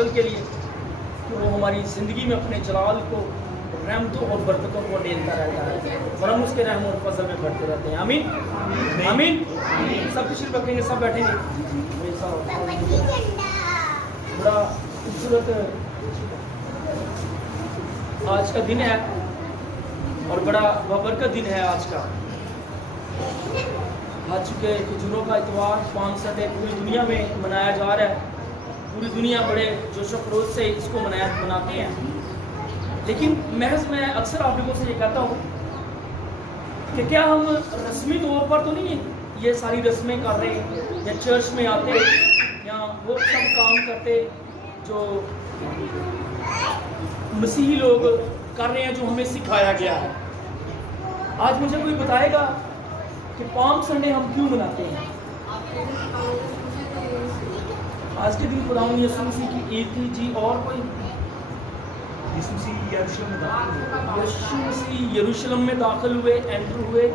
فضل کے لیے کہ وہ ہماری زندگی میں اپنے جلال کو، رحمتوں اور برکتوں کو ڈیلتا رہتا ہے اور ہم اس کے رحم اور فضل میں بڑھتے رہتے ہیں. آمین آمین. سب تشریف رکھیں گے، سب بیٹھیں گے. بڑا خوبصورت آج کا دن ہے اور بڑا بابرکت دن ہے آج کا. آج چونکہ کھجوروں کا اتوار پام سنڈے پوری دنیا میں منایا جا رہا ہے. پوری دنیا بڑے جوش و خروش سے اس کو مناتے ہیں. لیکن محض میں اکثر آپ لوگوں سے یہ کہتا ہوں کہ کیا ہم رسمی طور پر تو نہیں یہ ساری رسمیں کر رہے ہیں یا چرچ میں آتے یا وہ سب کام کرتے جو مسیحی لوگ کر رہے ہیں، جو ہمیں سکھایا گیا ہے. آج مجھے کوئی بتائے گا کہ پام سنڈے ہم کیوں مناتے ہیں؟ آج کے دن خدا یسوع مسیح کی عید تھی جی، اور کوئی؟ یسوع مسیح یروشلم میں داخل ہوئے، انٹر ہوئے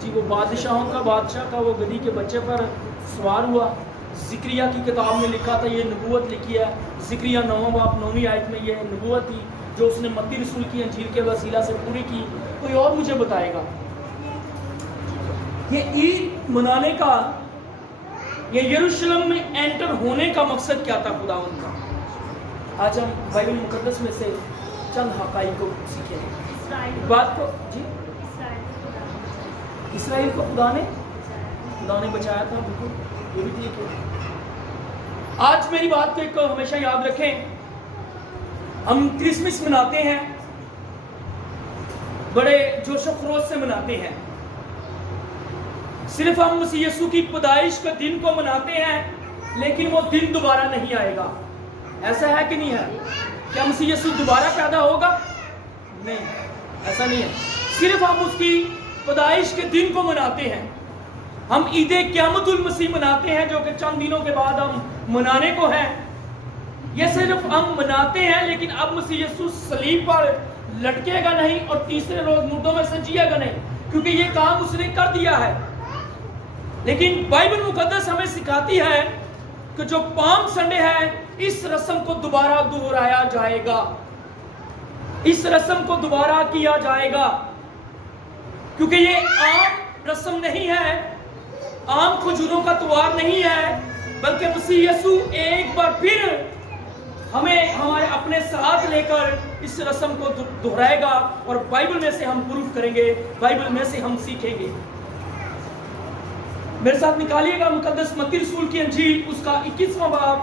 جی. وہ بادشاہوں کا بادشاہ تھا، وہ گدھی کے بچے پر سوار ہوا. زکریہ کی کتاب میں لکھا تھا، یہ نبوت لکھی ہے زکریہ 9 باب 9 آیت میں، یہ نبوت تھی جو اس نے متی رسول کی انجیل کے وسیلہ سے پوری کی. کوئی اور مجھے بتائے گا یہ عید منانے کا، یہ یروشلم میں انٹر ہونے کا مقصد کیا تھا خدا ان کا؟ آج ہم بائبل مقدس میں سے چند حقائق کو سیکھیں. بات کو جی، اسرائیل کو خدا نے بچایا تھا، بالکل یہ بھی ٹھیک ہے. آج میری بات کو ایک ہمیشہ یاد رکھیں، ہم کرسمس مناتے ہیں، بڑے جوش و خروش سے مناتے ہیں. صرف ہم مسیح یسوع کی پیدائش کا دن کو مناتے ہیں، لیکن وہ دن دوبارہ نہیں آئے گا. ایسا ہے کہ نہیں ہے؟ کیا مسیح یسوع دوبارہ پیدا ہوگا؟ نہیں، ایسا نہیں ہے. صرف ہم اس کی پیدائش کے دن کو مناتے ہیں. ہم عید قیامت المسیح مناتے ہیں جو کہ چند دنوں کے بعد ہم منانے کو ہیں. یہ صرف ہم مناتے ہیں، لیکن اب مسیح یسوع صلیب پر لٹکے گا نہیں اور تیسرے روز مردوں میں سے جیے گا نہیں، کیونکہ یہ کام اس نے کر دیا ہے. لیکن بائبل مقدس ہمیں سکھاتی ہے کہ جو پام سنڈے ہے، اس رسم کو دوبارہ دہرایا جائے گا، اس رسم کو دوبارہ کیا جائے گا، کیونکہ یہ عام رسم نہیں ہے، عام کھجوروں کا تہوار نہیں ہے، بلکہ مسیح یسوع ایک بار پھر ہمیں ہمارے اپنے ساتھ لے کر اس رسم کو دہرائے گا اور بائبل میں سے ہم پروف کریں گے، بائبل میں سے ہم سیکھیں گے. میرے ساتھ نکالیے گا مقدس متی رسول کی انجیل، اس کا 21واں باب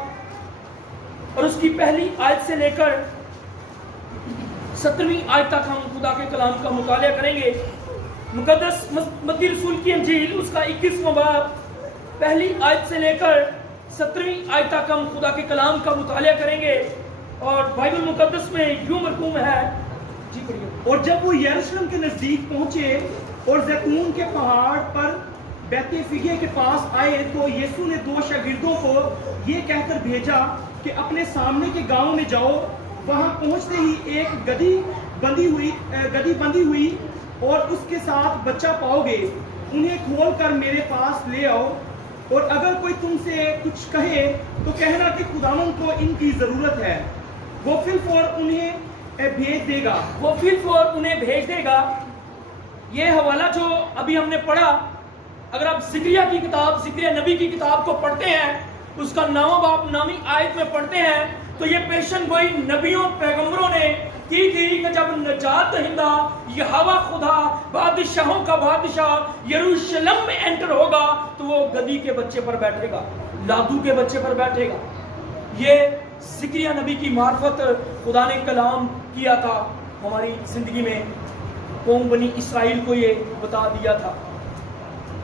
اور اس کی پہلی آیت سے لے کر 17ویں آیت تک ہم خدا کے کلام کا مطالعہ کریں گے. مقدس متی رسول کی انجیل، اس کا 21واں باب پہلی آیت سے لے کر 17ویں آیت تک ہم خدا کے کلام کا مطالعہ کریں گے. اور بائبل مقدس میں یوں مرقوم ہے، جی پڑھیے. اور جب وہ یروشلم کے نزدیک پہنچے اور زیتون کے پہاڑ پر بیت فگے کے پاس آئے تو یسوع نے 2 شاگردوں کو یہ کہہ کر بھیجا کہ اپنے سامنے کے گاؤں میں جاؤ. وہاں پہنچتے ہی ایک گدھی بندھی ہوئی اور اس کے ساتھ بچہ پاؤ گے. انہیں کھول کر میرے پاس لے آؤ، اور اگر کوئی تم سے کچھ کہے تو کہنا کہ خداوند کو ان کی ضرورت ہے، وہ فی الفور انہیں بھیج دے گا. وہ فی الفور انہیں بھیج دے گا. یہ حوالہ جو ابھی ہم نے پڑھا، اگر آپ زکریہ کی کتاب، زکریہ نبی کی کتاب کو پڑھتے ہیں، اس کا 9واں باب 9ویں آیت میں پڑھتے ہیں تو یہ پیشن گوئی نبیوں پیغمبروں نے کی تھی کہ جب نجات دہندہ یہوہ خدا بادشاہوں کا بادشاہ یروشلم میں انٹر ہوگا تو وہ گدھی کے بچے پر بیٹھے گا، لادو کے بچے پر بیٹھے گا. یہ زکریہ نبی کی معرفت خدا نے کلام کیا تھا ہماری زندگی میں، قوم بنی اسرائیل کو یہ بتا دیا تھا.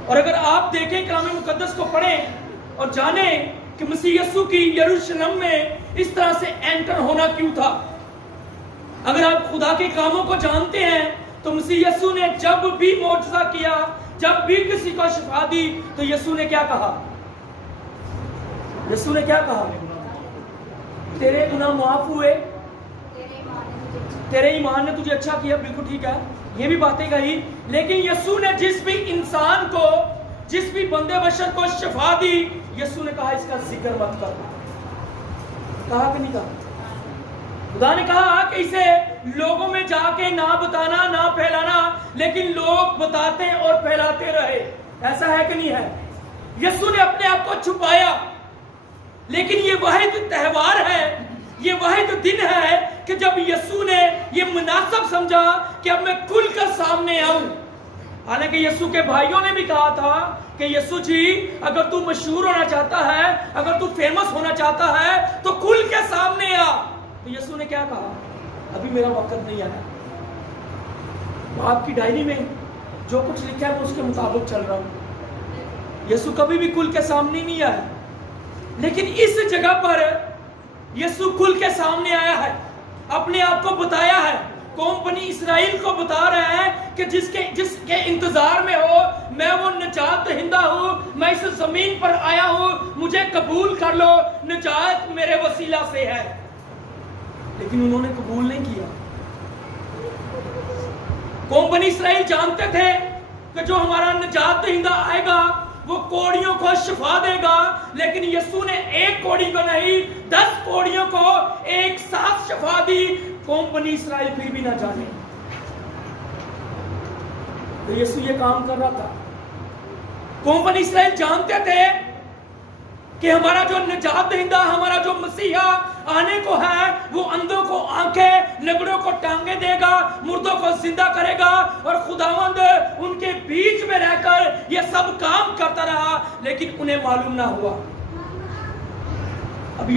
اور اگر آپ دیکھیں کلام مقدس کو پڑھیں اور جانیں کہ مسیح یسوع کی یروشلم میں اس طرح سے انٹر ہونا کیوں تھا، اگر آپ خدا کے کاموں کو جانتے ہیں تو مسیح یسوع نے جب بھی معجزہ کیا، جب بھی کسی کو شفا دی تو یسوع نے کیا کہا؟ یسوع نے کیا کہا؟ تیرے گناہ معاف ہوئے، تیرے ایمان نے تجھے اچھا کیا. بالکل ٹھیک ہے، یہ بھی باتیں کہی، لیکن یسوع نے جس بھی انسان کو، جس بھی بندے بشر کو شفا دی، یسوع نے کہا اس کا ذکر مت کر، कहा कि नहीं कहा? खुदा ने कहा कि इसे लोगों में जाके ना बताना, ना फैलाना, लेकिन लोग बताते और फैलाते रहे। ऐसा है कि नहीं है? यीशु ने अपने आप को छुपाया, लेकिन ये वाहिद त्योहार है, ये वाहिद दिन है कि जब यीशु ने ये मुनासिब समझा कि अब मैं खुलकर सामने आऊं। हालांकि यीशु के भाइयों ने भी कहा था कि यीशु जी, अगर तू मशहूर होना चाहता है, अगर तू फेमस होना चाहता है, तो खुल के सामने आ। तो यीशु ने क्या कहा? अभी मेरा वक्त नहीं आया। आपकी डायरी में जो कुछ लिखा है मैं उसके मुताबिक चल रहा हूं। यीशु कभी भी खुल के सामने नहीं आया, लेकिन इस जगह पर यीशु खुल के सामने आया है, अपने आप को बताया है। कौम बनी इसराइल को बता रहे हैं कि जिसके इंतजार में हो, मैं वो निजात दहिंदा हूं, मैं इस जमीन पर आया हूं, मुझे कबूल कर लो, निजात मेरे वसीला से है। लेकिन उन्होंने कबूल नहीं किया। कौम बनी इसराइल जानते थे कि जो हमारा निजात दहिंदा आएगा वो कोड़ियों को शिफा देगा, लेकिन यीशु ने एक कोड़ी को नहीं 10 कोड़ियों को एक साथ शिफा दी। कौम बनी इसराइल फिर भी ना जाने। तो यीशु ये काम कर रहा था। कौम बनी इसराइल जानते थे कि हमारा जो निजात दहिंदा, हमारा जो मसीहा आने को है, वो अंधों को आंखें, लंगड़ों को टांगे देगा, मुर्दों को जिंदा करेगा, और खुदावंद उनके बीच में रहकर ये सब काम करता रहा, लेकिन उन्हें मालूम ना हुआ। अब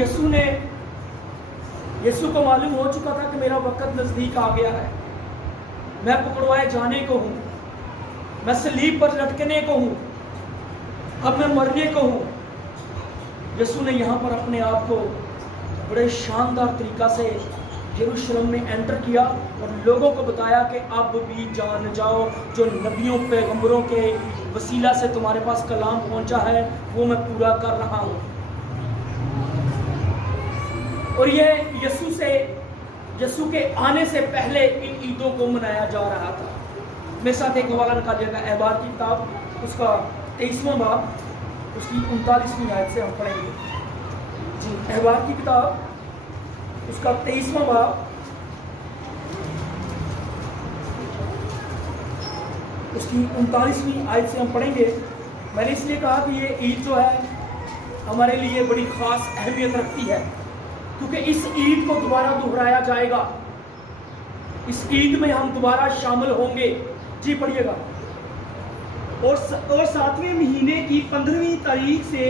यीशु को मालूम हो चुका था कि मेरा वक्त नजदीक आ गया है, मैं पकड़वाए जाने को हूं, मैं सलीब पर लटकने को हूं, अब मैं मरने को हूं। यीशु ने यहाँ पर अपने आप को बड़े शानदार तरीका से यरूशलेम में एंटर किया और लोगों को बताया कि अब भी जान जाओ, जो नबियों पैगंबरों के वसीला से तुम्हारे पास कलाम पहुंचा है वो मैं पूरा कर रहा हूँ। और ये यीशु के आने से पहले इन ईदों को मनाया जा रहा था। मेरे साथ एक हवाला निकालिएगा, अहबार की किताब उसका 23वां बाब, उसकी 39वीं आयत से हम पढ़ेंगे। जी, अहबार की किताब उसका 23वां बाब, उसकी 39वीं आयत से हम पढ़ेंगे। मैंने इसलिए कहा कि ये ईद जो है हमारे लिए बड़ी खास अहमियत रखती है, क्योंकि इस ईद को दोबारा दोहराया जाएगा। इस ईद में हम दोबारा शामिल होंगे। जी पढ़िएगा। और 7वें महीने की 15वीं तारीख से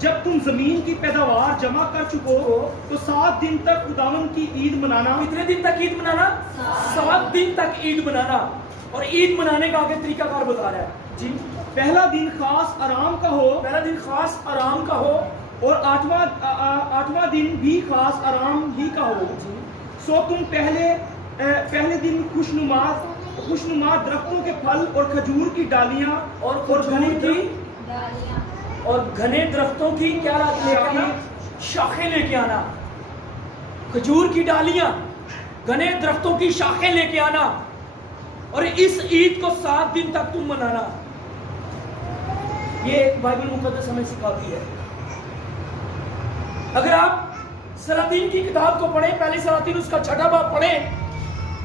जब तुम जमीन की पैदावार जमा कर चुको हो तो 7 दिन तक खुदावन की ईद मनाना। कितने दिन तक ईद मनाना? 7 दिन तक ईद मनाना। और ईद मनाने का आगे तरीकाकार बता रहा है। जी, पहला दिन खास आराम का हो, पहला दिन खास आराम का हो, और 8वां दिन भी खास आराम ही का हो। सो तुम पहले दिन खुशनुमा दरख्तों के फल और खजूर की डालियां और घने दरख्तों की क्या लेके आना? शाखें लेके आना। खजूर की डालियां, घने दरख्तों की शाखें लेके आना, और इस ईद को 7 दिन तक तुम मनाना। ये बाइबल मुकद्दस हमें सिखाती है। अगर आप सलातीन की किताब को पढ़ें, पहली सलातीन उसका 6वां बाब पढ़ें,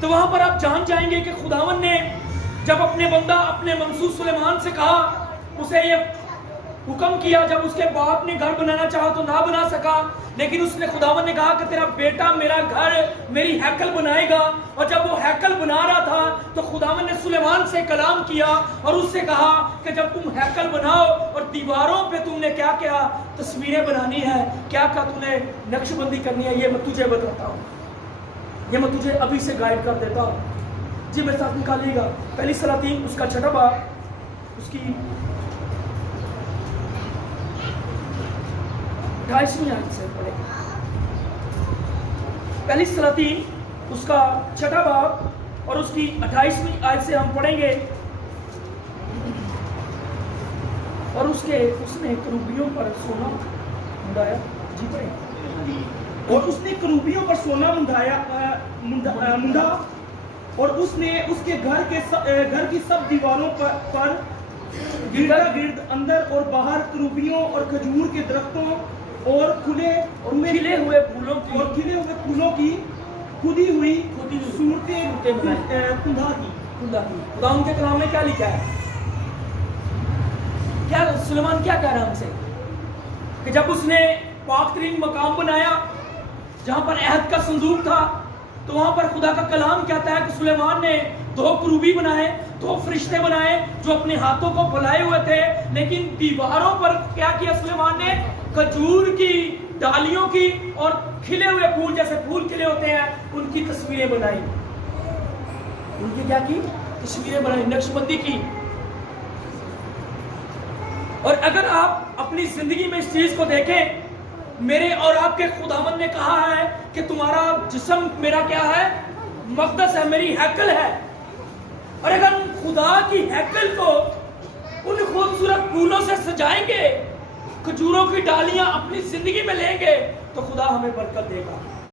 तो वहां पर आप जान जाएंगे कि खुदावन ने जब अपने बंदा अपने मंसूर सुलेमान से कहा, उसे ये हुक्म किया, जब उसके बाप ने घर बनाना चाहा तो ना बना सका, लेकिन उसने खुदावन ने कहा कि तेरा बेटा मेरा घर, मेरी हैकल बनाएगा। और जब वो हैकल बना रहा था तो खुदावन ने सुलेमान से कलाम किया और उससे कहा कि जब तुम हैकल बनाओ और दीवारों पे तुमने क्या क्या तस्वीरें बनानी है, क्या क्या तूने नक्शबंदी करनी है, ये मैं तुझे बताता हूँ, ये मैं तुझे अभी से गाइड कर देता हूँ। जी मेरे साथ निकालिएगा, पहली सलातीन उसका 6वां बाब, उसकी 28वीं आयत से पढ़े। पहली सलातीन उसका 6वां बाब और उसकी 28वीं आयत से हम पढ़ेंगे। और उसने करूबियों पर सोना मुंडाया। जी पढ़े। और उसने करूबियों पर सोना मुंडा और उसने उसके घर की सब दीवारों पर गिर्द अंदर और बाहर करूबियों और खजूर के दरख्तों और खिले हुए फूलों की खुदी हुई सूरतें बनाई। खुदा की। खुदा उनके कलाम में क्या लिखा है? क्या सुलेमान क्या कह रहा है हमसे कि जब उसने पाक तरीन मकाम बनाया जहां पर अहद का संदूक था, तो वहां पर खुदा का कलाम कहता है कि सुलेमान ने 2 करूबी बनाए, 2 फरिश्ते बनाए जो अपने हाथों को फैलाए हुए थे, लेकिन दीवारों पर क्या किया सुलेमान ने? खजूर की डालियों की और खिले हुए फूल, जैसे फूल खिले होते हैं, उनकी तस्वीरें बनाई। उनकी क्या की? तस्वीरें बनाई, नक्शबंदी की। और अगर आप अपनी जिंदगी में इस चीज को देखें, मेरे और आपके खुदावन ने कहा है कि तुम्हारा जिस्म मेरा क्या है? मक़दस है, मेरी हैकल है। और अगर हम खुदा की हैकल को उन खूबसूरत फूलों से सजाएंगे, खजूरों की डालियां अपनी जिंदगी में लेंगे, तो खुदा हमें बरकत देगा।